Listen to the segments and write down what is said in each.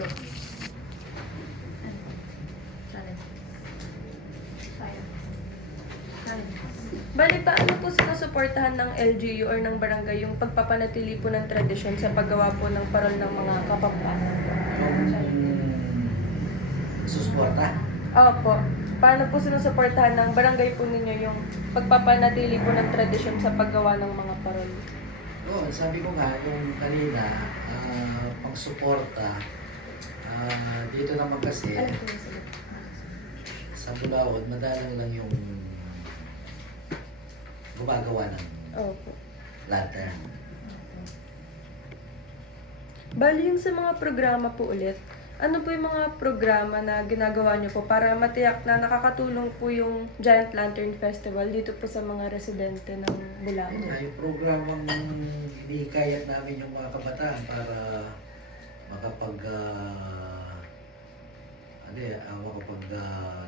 Go. Challenge. Bali, paano po sinusuportahan ng LGU or ng barangay yung pagpapanatili po ng tradisyon sa paggawa po ng parol ng mga kapampangan? Susuporta? Opo. Paano po sinusuportahan ng barangay po ninyo yung pagpapanatili po ng tradisyon sa paggawa ng mga parol? Oo, sabi ko nga, yung kanina, pang-suporta, dito naman kasi, Ano po yung sagot? sa Bulaod, madalang lang yung gumagawa ng Opo. lantern. Bali, yung sa mga programa po ulit, ano po yung mga programa na ginagawa nyo po para matiyak na nakakatulong po yung Giant Lantern Festival dito po sa mga residente ng Yun Bulacan? nga, yung programang hinihikayat namin yung mga kabataan para makapag,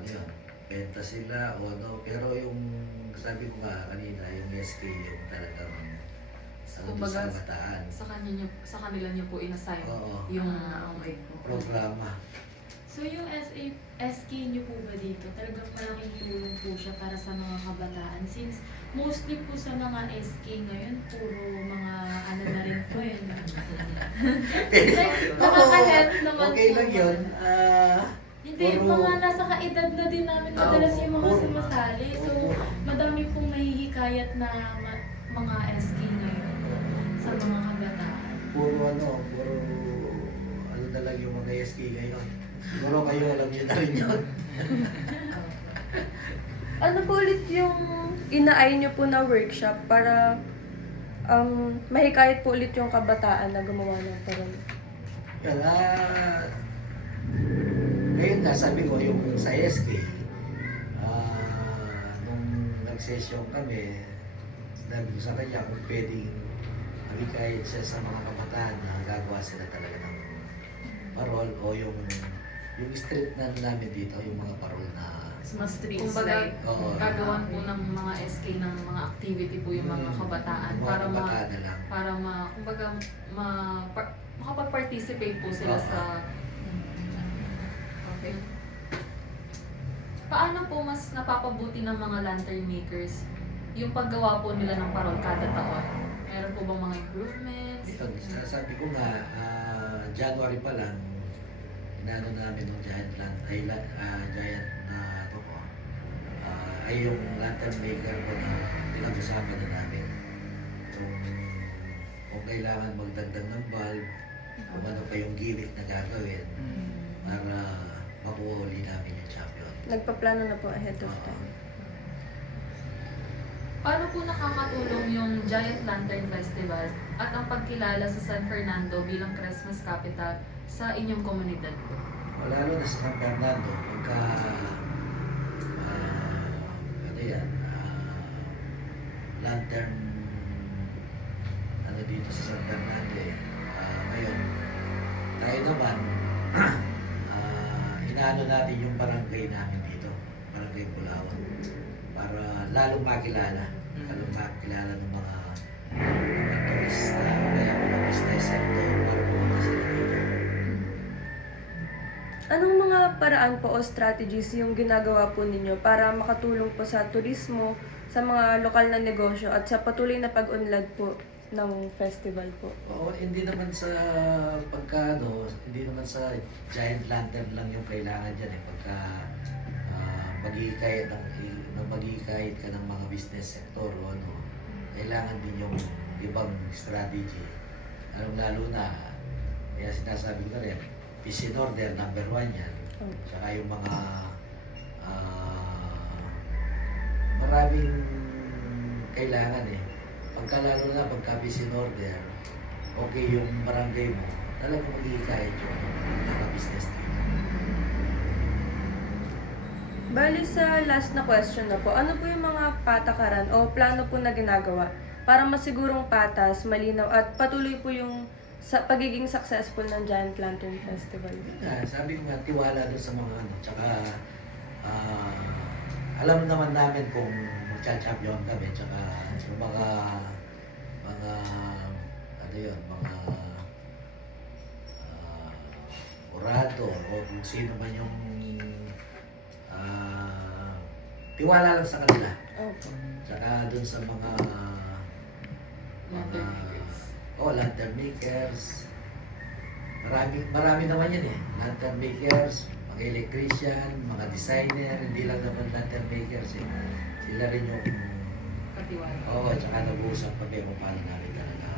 yun, benta sila o ano. Pero yung sabi ko nga kanina, yung SK, yung talagang Kumbaga, sa kabataan. sa kanila niyo po inassign Oo. yung Okay po. Programa. So yung SK nyo po ba dito, talagang malaking tulong po siya para sa mga kabataan? Since mostly po sa mga SK ngayon, puro mga ano na rin po yun. Like, nakaka-help naman Okay po. lang yun. Hindi, Puro- mga nasa kaedad na din namin madalas yung mga puro- sumasali. So, puro- madami pong nahihikayat na mga SK ngayon sa mga kabataan. puro ano na lang yung mga SK ngayon. Siguro kayo alam nyo na rin yun. Ano po ulit yung inaay nyo po na workshop para mahikayat po ulit yung kabataan na gumawa ng parol? Yan, ngayon nga, sabi ko, yung sa SK, nung nag-session kami, sinabi ko sa kanya kung pwedeng mahikayat siya sa mga kabataan na gagawa sila talaga ng parol o yung street na namin dito, yung mga parol na mga streets Kumbaga, like Oo. gagawan po ng mga SK ng mga activity po yung mga kabataan mga para kabataan na lang. kumbaga makapag-participate po sila Oo. sa okay. Paano po mas napapabuti ng mga lantern makers yung paggawa po nila ng parol kada taon? Meron po bang mga improvements? Yun, sabi ko nga, January pa lang, inaano namin ng giant na ito ko, ay yung lantern maker ko na pinag-usapan na namin. Kung kailangan magdagdag ng bulb, kung ano pa yung gimmick na gagawin para makuha uli namin yung champion. Nagpaplano na po ahead of time. Paano po nakakatulong yung Giant Lantern Festival at ang pagkilala sa San Fernando bilang Christmas capital sa inyong komunidad po? Lalo na sa San Fernando, pagka lantern dito sa San Fernando ngayon, tayo naman inaano natin yung barangay namin dito, barangay Bulawan, para lalong makilala ng mga turista, kaya mga business sector para pumunta sila dito. Anong mga paraan po o strategies yung ginagawa po ninyo para makatulong po sa turismo, sa mga lokal na negosyo at sa patuloy na pag-unlad po ng festival po? Oo, hindi naman sa hindi naman sa giant lantern lang yung kailangan dyan eh. Pagka maghihikayat ka ng mga business sector o ano, kailangan din yung ibang strategy. Lalo na, kaya sinasabi ko na rin, peace in order, number 1 yan. Tsaka yung mga maraming kailangan eh. Lalo na pagka peace in order, okay yung barangay mo, talagang maghihikayat yung mga business dito. Bali sa last na question na po, ano po yung mga patakaran o plano po na ginagawa para masigurong patas, malinaw at patuloy po yung sa pagiging successful ng Giant Lantern Festival? Sabi ko nga, tiwala doon sa mga ano, tsaka alam naman namin kung magcha-champion kami, tsaka yung mga empleyado o kung sino man yung tiwala lang sa kanila. Opo. Tsaka dun sa mga Lantern makers. lantern makers. Marami naman yan eh. Lantern makers, mga electrician, mga designer, hindi lang naman lantern makers eh. Sila rin yung Katiwala. tsaka nag-uusap kami kung paano namin talaga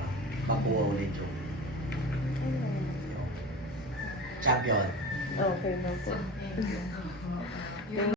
makuha ulit yung champion. Okay na po. Thank you.